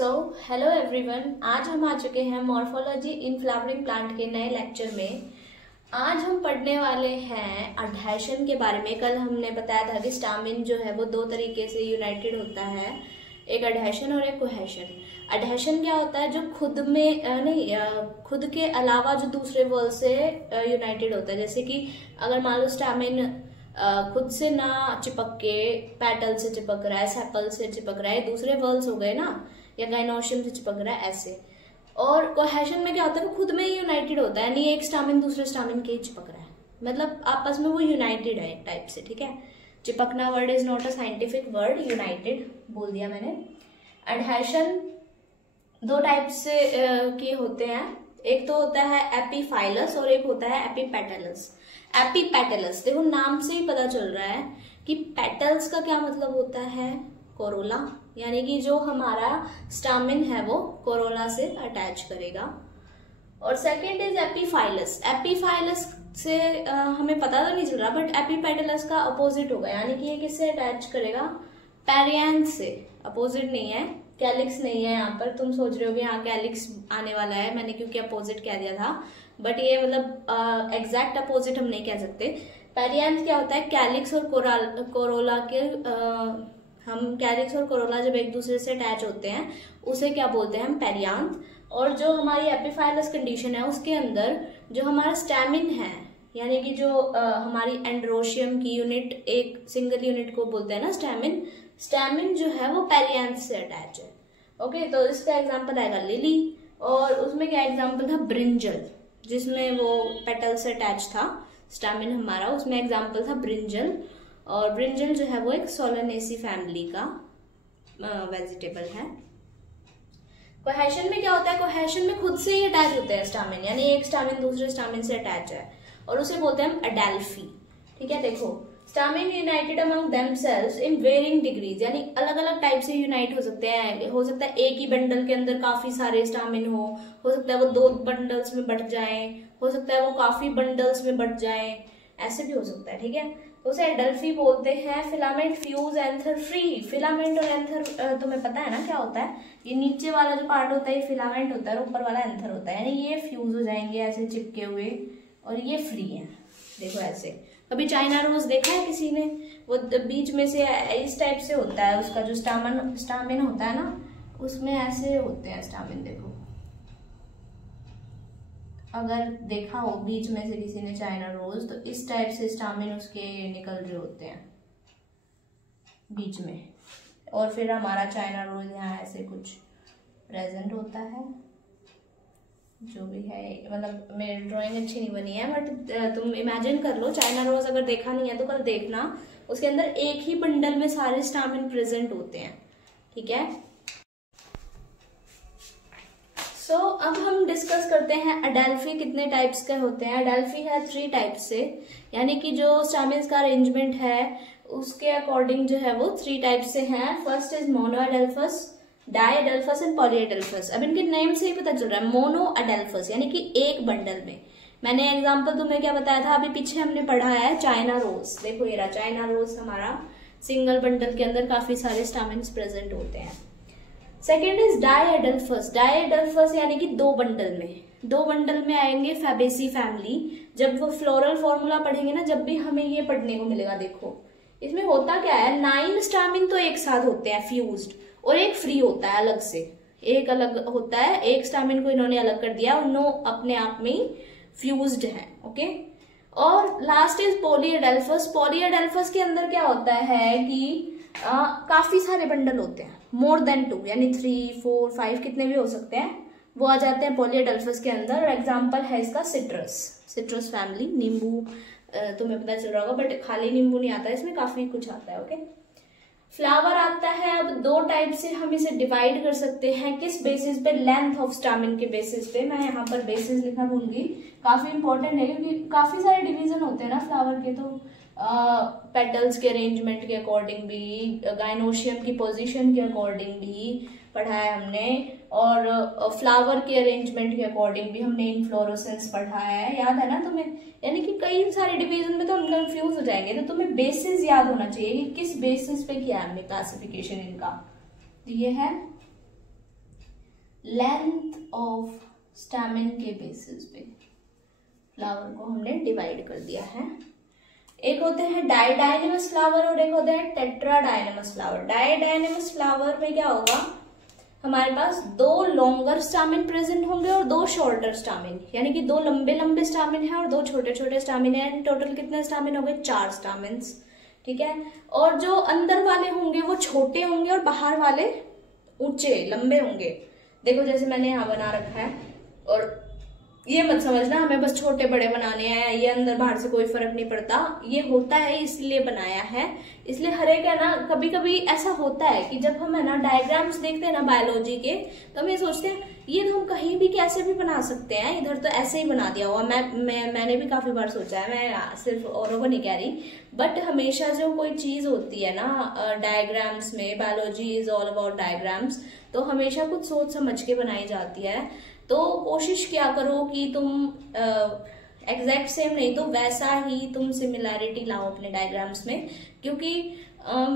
Hello everyone, आज हम आ चुके हैं मॉर्फोलॉजी इन फ्लावरिंग प्लांट के नए लेक्चर में। आज हम पढ़ने वाले हैं अडहेशन के बारे में। कल हमने बताया था कि स्टामिन जो है वो दो तरीके से यूनाइटेड होता है, एक अडहेशन और एक कोहेशन। अडहेशन क्या होता है? जो खुद में खुद के अलावा जो दूसरे वॉल से यूनाइटेड होता है। जैसे कि अगर मान लो स्टामिन खुद से ना चिपक के पेटल से चिपक रहा है, सेपल से चिपक रहा है, दूसरे वर्ल्स हो गए ना, या गाइनोशियम से चिपक रहा है ऐसे। और कोहेशन में क्या होता है? वो खुद में ही यूनाइटेड होता है, यानी एक स्टामिन दूसरे स्टामिन के ही चिपक रहा है, मतलब आपस में वो यूनाइटेड है एक टाइप से। ठीक है, चिपकना word is not a scientific word, united बोल दिया मैंने। एडहेशन दो टाइप से के होते हैं, एक तो होता है एपीफाइलस और एक होता है एपीपेटलस। एपीपेटलस, देखो नाम से ही पता चल रहा है कि पेटल्स का क्या मतलब होता है, कोरोला, यानी कि जो हमारा स्टामिन है वो कोरोला से अटैच करेगा। और सेकंड इज एपीफाइलस। एपीफाइलस से हमें पता तो नहीं चल रहा, बट एपीपेटलस का अपोजिट होगा, यानी कि ये किससे अटैच करेगा? पेरियांथ से। अपोजिट नहीं है, कैलिक्स नहीं है यहाँ पर। तुम सोच रहे हो कि यहाँ कैलिक्स आने वाला है, मैंने क्योंकि अपोजिट कह दिया था, बट ये मतलब एग्जैक्ट अपोजिट हम नहीं कह सकते। पेरियांथ क्या होता है? कैलिक्स और कोरोला के हम कैलिक्स और कोरोला जब एक दूसरे से अटैच होते हैं उसे क्या बोलते हैं? हम पेरियांथ। और जो हमारी एपीफाइलस कंडीशन है उसके अंदर जो हमारा स्टैमिन है, यानी कि जो हमारी एंड्रोशियम की यूनिट, एक सिंगल यूनिट को बोलते हैं ना स्टैमिन, स्टैमिन जो है वो पेरियांथ से अटैच है। ओके, तो इसका एग्जांपल आएगा लिली, और उसमें क्या एग्जांपल था? ब्रिंजल, जिसमें वो पेटल से अटैच था स्टैमिन हमारा, उसमें एग्जांपल था ब्रिंजल। और ब्रिंजल जो है वो एक सोलेनेसी फैमिली का वेजिटेबल है। कोहेशन में क्या होता है? कोहेशन में खुद से ही अटैच होते हैं स्टामिन, यानी एक स्टामिन दूसरे स्टामिन से अटैच है, और उसे बोलते हैं हम अडेल्फी। ठीक है, देखो stamen united among themselves in varying degrees, यानी अलग अलग टाइप से यूनाइट हो सकते हैं। हो सकता है एक ही बंडल के अंदर काफी सारे स्टामिन हो सकता है वो दो बंडल्स में बट जाए, हो सकता है वो काफी बंडल्स में बट जाए, ऐसे भी हो सकता है। ठीक है, तो उसे एडल्फी बोलते हैं। Filament, fuse, anther free. Filament और एंथर तुम्हें पता है ना क्या होता है? ये नीचे वाला जो पार्ट होता है ये फिलामेंट होता है और ऊपर वाला एंथर होता है, यानी ये फ्यूज हो जाएंगे ऐसे चिपके हुए, और ये फ्री है। देखो ऐसे, कभी चाइना रोज देखा है किसी ने? वो बीच में से इस टाइप से होता है, उसका जो स्टामिन होता है ना, उसमें ऐसे होते हैं स्टामिन। देखो अगर देखा हो बीच में से किसी ने चाइना रोज, तो इस टाइप से स्टामिन उसके निकल रहे होते हैं बीच में, और फिर हमारा चाइना रोज यहाँ ऐसे कुछ प्रेजेंट होता है। जो भी है, मतलब मेरी ड्राइंग अच्छी नहीं बनी है, बट तुम इमेजिन कर लो चाइना रोज अगर देखा नहीं है तो कल देखना, उसके अंदर एक ही बंडल में सारे स्टामिन प्रेजेंट होते हैं। ठीक है, सो अब हम डिस्कस करते हैं अडेल्फी कितने टाइप्स के होते हैं। अडेल्फी है 3 टाइप्स से, यानी कि जो स्टामिन्स का अरेंजमेंट है उसके अकॉर्डिंग जो है वो 3 टाइप्स से हैं। First is monadelphous, diadelphous and polyadelphous. अब इनके नेम से ही पता चल रहा है, मोनो अडेल्फस यानी कि एक बंडल में। मैंने एग्जाम्पल तुम्हें क्या बताया था अभी पीछे, हमने पढ़ा है चाइना रोज। देखो ये रहा चाइना रोज, हमारा सिंगल बंडल के अंदर काफी सारे स्टामिन्स प्रेजेंट होते हैं। Second is diadelphous. Diadelphous यानी कि दो बंडल में आएंगे फैबेसी फैमिली। जब वो फ्लोरल फॉर्मूला पढ़ेंगे ना, जब भी हमें ये पढ़ने को मिलेगा, देखो इसमें होता क्या है, 9 स्टामिन तो एक साथ होते हैं फ्यूज्ड, और एक फ्री होता है अलग से, एक अलग होता है, एक स्टामिन को इन्होंने अलग कर दिया और 9 अपने आप में ही फ्यूज्ड है। ओके, और last is poly adelphous. Poly adelphous के अंदर क्या होता है कि काफी सारे बंडल होते हैं, मोर देन 2, यानी 3, 4, 5 कितने भी हो सकते हैं, वो आ जाते हैं पॉली एडल्फस के अंदर। एग्जाम्पल है इसका सिट्रस फैमिली, नींबू, तुम्हें पता चल रहा होगा, बट खाली नींबू नहीं आता, इसमें काफी कुछ आता है। ओके, फ्लावर आता है। अब 2 टाइप से हम इसे डिवाइड कर सकते हैं, किस बेसिस पे? लेंथ ऑफ स्टामिन के बेसिस पे। मैं यहाँ पर बेसिस लिखना भूल गई, काफी इंपॉर्टेंट है क्योंकि काफी सारे डिवीजन होते हैं ना फ्लावर के, तो पेटल्स के अरेंजमेंट के अकॉर्डिंग भी, गाइनोशियम की पोजीशन के अकॉर्डिंग भी पढ़ा है हमने, और फ्लावर के अरेंजमेंट के अकॉर्डिंग भी हमने इनफ्लोरेसेंस पढ़ा है, याद है ना तुम्हें? यानी कि कई सारे डिवीजन में तो हम कंफ्यूज हो जाएंगे, तो तुम्हें बेसिस याद होना चाहिए कि किस बेसिस पे किया है हमने क्लासिफिकेशन इनका। ये है लेंथ ऑफ स्टैमेन के बेसिस पे फ्लावर को हमने डिवाइड कर दिया है। एक होते हैं डाइडाइनेमस फ्लावर और एक होते हैं टेट्राडाइनेमस फ्लावर। डाइडाइनेमस फ्लावर में क्या होगा, हमारे पास 2 लॉन्गर स्टामिन प्रेजेंट होंगे और 2 शॉर्टर स्टामिन, यानी कि 2 लंबे लंबे स्टामिन है और 2 छोटे छोटे स्टामिन है। टोटल कितने स्टामिन हो गए, 4 स्टामिन्स, ठीक है। और जो अंदर वाले होंगे वो छोटे होंगे और बाहर वाले ऊंचे लंबे होंगे। देखो जैसे मैंने यहाँ बना रखा है, और ये मत समझना हमें बस छोटे बड़े बनाने हैं, ये अंदर बाहर से कोई फर्क नहीं पड़ता, ये होता है इसलिए बनाया है। इसलिए हर एक है ना, कभी कभी ऐसा होता है कि जब हम है ना डायग्राम्स देखते हैं ना बायोलॉजी के, तो हम ये सोचते हैं ये तो हम कहीं भी कैसे भी बना सकते हैं, इधर तो ऐसे ही बना दिया हुआ। मैंने भी काफी बार सोचा है, मैं सिर्फ औरों को नहीं कह रही, बट हमेशा जो कोई चीज होती है ना डायग्राम्स में, biology is all about diagrams, तो हमेशा कुछ सोच समझ के बनाई जाती है। तो कोशिश क्या करो कि तुम एग्जैक्ट सेम नहीं तो वैसा ही तुम सिमिलैरिटी लाओ अपने डायग्राम्स में, क्योंकि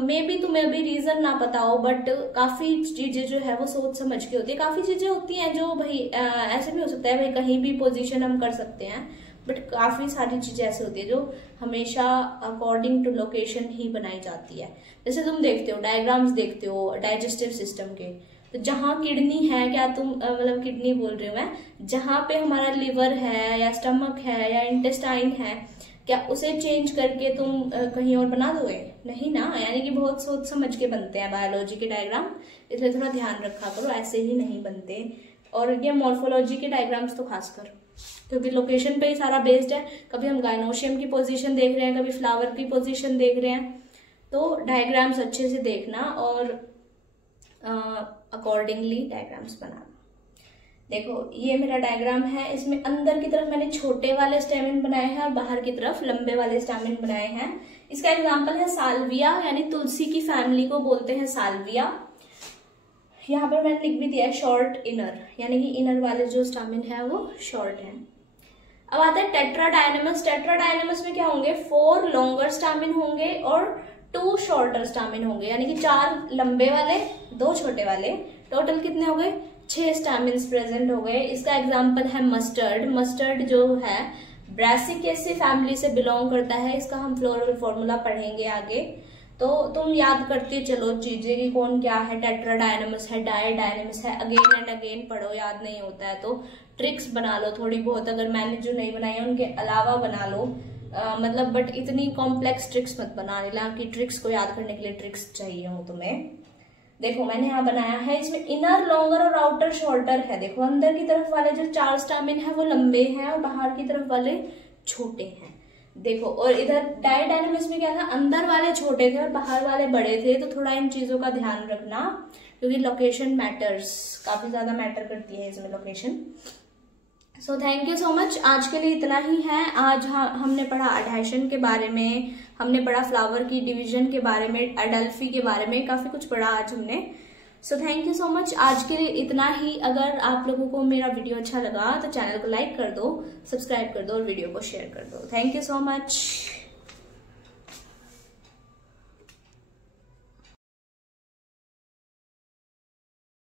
मे बी तुम्हें अभी रीजन ना पता हो, बट काफी चीजें जो है वो सोच समझ के होती है। काफी चीजें होती हैं जो भाई ऐसे भी हो सकता है भाई कहीं भी पोजीशन हम कर सकते हैं, बट काफी सारी चीजें ऐसे होती है जो हमेशा अकॉर्डिंग टू लोकेशन ही बनाई जाती है। जैसे तुम देखते हो डायग्राम्स देखते हो डाइजेस्टिव सिस्टम के, तो जहां किडनी है, क्या तुम मतलब किडनी बोल रही हूँ मैं, जहां पे हमारा लिवर है या स्टमक है या इंटेस्टाइन है, क्या उसे चेंज करके तुम कहीं और बना दोगे? नहीं ना, यानी कि बहुत सोच समझ के बनते हैं बायोलॉजी के डायग्राम, इसलिए थोड़ा ध्यान रखा करो, ऐसे ही नहीं बनते। और ये मॉर्फोलॉजी के डायग्राम्स तो खासकर, क्योंकि लोकेशन पे ही सारा बेस्ड है। कभी हम गायनोशियम की पोजीशन देख रहे हैं, कभी फ्लावर की पोजीशन देख रहे हैं, तो डायग्राम्स अच्छे से देखना और अकॉर्डिंगली डायग्राम्स बनाना। देखो ये मेरा डायग्राम है, इसमें अंदर की तरफ मैंने छोटे वाले स्टेमिन बनाए हैं और बाहर की तरफ लंबे वाले स्टेमिन बनाए हैं। इसका एग्जांपल है साल्विया, यानी तुलसी की फैमिली को बोलते हैं साल्विया। यहाँ पर मैंने लिख भी दिया है शॉर्ट इनर, यानी कि इनर वाले जो स्टेमिन है वो शॉर्ट है। अब आता है टेट्राडाइनेमस। टेट्राडाइनेमस में क्या होंगे, 4 लॉन्गर स्टेमिन होंगे और 2 शॉर्टर स्टेमिन होंगे, यानी कि 4 लंबे वाले 2 छोटे वाले। टोटल कितने हो गए, 6 स्टेमिन्स प्रेजेंट हो गए। इसका एग्जांपल है मस्टर्ड। मस्टर्ड जो है ब्रासिकेसी फैमिली से बिलोंग करता है, इसका हम फ्लोरल फॉर्मूला पढ़ेंगे आगे। तो तुम याद करते चलो चीजें कि कौन क्या है, टेट्राडाइनेमस है, डाइडाइनेमस है, अगेन एंड अगेन पढ़ो, याद नहीं होता है तो ट्रिक्स बना लो थोड़ी बहुत, अगर मैंने जो नहीं बनाई है उनके अलावा बना लो। मतलब बट इतनी कॉम्प्लेक्स ट्रिक्स मत बनाने कि ट्रिक्स को याद करने के लिए ट्रिक्स चाहिए हो तुम्हें। देखो मैंने यहाँ बनाया है, इसमें इनर लॉन्गर और आउटर शॉर्टर है। देखो अंदर की तरफ वाले जो 4 स्टेमिन है वो लंबे हैं और बाहर की तरफ वाले छोटे हैं। देखो और इधर डाइडाइनेमस में क्या था, अंदर वाले छोटे थे और बाहर वाले बड़े थे, तो थोड़ा इन चीजों का ध्यान रखना क्योंकि लोकेशन मैटर्स, काफी ज्यादा मैटर करती है इसमें location. So thank you so much, आज के लिए इतना ही है। आज हमने पढ़ा एडहेशन के बारे में, हमने पढ़ा फ्लावर की डिवीजन के बारे में, एडल्फी के बारे में, काफी कुछ पढ़ा आज हमने। So thank you so much, आज के लिए इतना ही। अगर आप लोगों को मेरा वीडियो अच्छा लगा तो चैनल को लाइक कर दो, सब्सक्राइब कर दो और वीडियो को शेयर कर दो। Thank you so much.